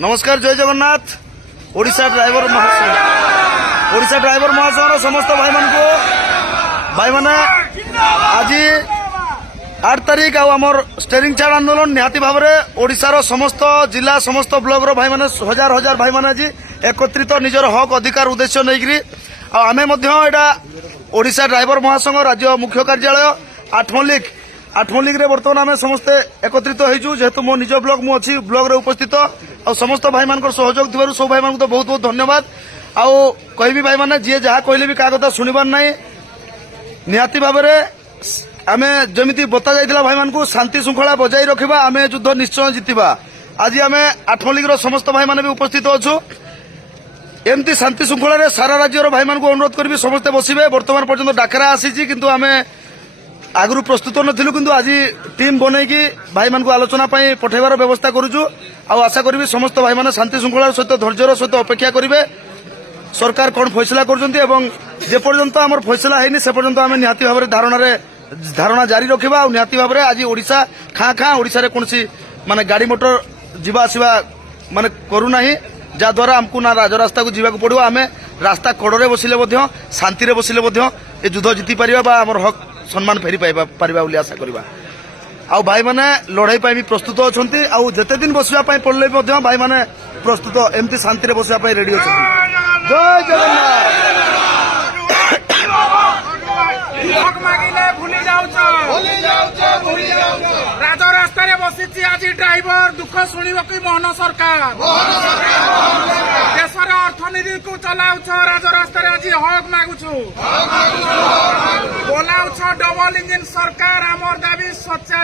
नमस्कार जय जगन्नाथ। ओडिशा ड्राइवर महासंघ समस्त भाई मान को भाई माने आज 8 तारीख आमर स्टेरिंग चार्ट आंदोलन निहाती भाव में ओडिशार समस्त जिला समस्त ब्लॉक भाई माने हजार हजार भाई माने आज एकत्रित निजर हक अधिकार उद्देश्य नहीं आमे ओडिशा ड्राइवर महासंघ राज्य मुख्य कार्यालय आठमल्लिक रे बर्तमान आम समस्ते एकत्रित होइछु जेहेतु मो निज ब्लॉक मु अच्छी ब्लॉक रे उपस्थित आ समस्त भाई मान सहयोग थी सब भाई मान तो बहुत बहुत धन्यवाद। आउ कहबी भाई माने जी जहाँ कहले भी क्या कथा शुणवार ना निहाती भाव में आम जमी बता जाइला भाई मान को शांति श्रृंखला बजाई रखा आम युद्ध निश्चय जितवा। आज आम आठमल्लिक समस्त भाई माने भी उपस्थित अच्छु एमती शांति श्रृंखला सारा राज्यर भाई मान को अनुरोध करी समस्ते बसवे। बर्तमान पर्यंत डाकरा आसी किंतु आम आगु प्रस्तुत नथिलु किंतु आज टीम बनईकी भाई मान को आलोचना पठेबार व्यवस्था करुचु। आशा करी समस्त भाई माने शांति श्रृंखला सहित धैर्यर सहित अपेक्षा करेंगे सरकार कौन फैसला करपर्यंत आमर फैसला है से पर्यंत आम निहाती भाव धारणा जारी रखा। निहाती भाव में आज ओडिशा खाँ ओडिशा कौन माने गाड़ी मोटर जीवा आसवा माने करूना जहाद्वारा आमको ना राजरास्ता को जीवा पड़ो आम रास्ता कड़े बसिले शांति बसिले ये युद्ध जीति पारिबा आमर हक सम्मान फेरी पारिबा बोली आशा करबा। आउ भाई माने लड़ाई भी प्रस्तुत अछंती आउ जते दिन बसिबा पड़ले भाई माने प्रस्तुत एमती शांति बसिबा रेडी अछंती। जय जगन्नाथ। राजरास्ता बसी आज ड्राइवर दुख शुणा कि मोहन सरकार देशर अर्थनीति को चलाउछ राजरास्ता आज हक मागुछु बोलाउछ डबल इंजिन सरकार आमर दाबी सच्चा।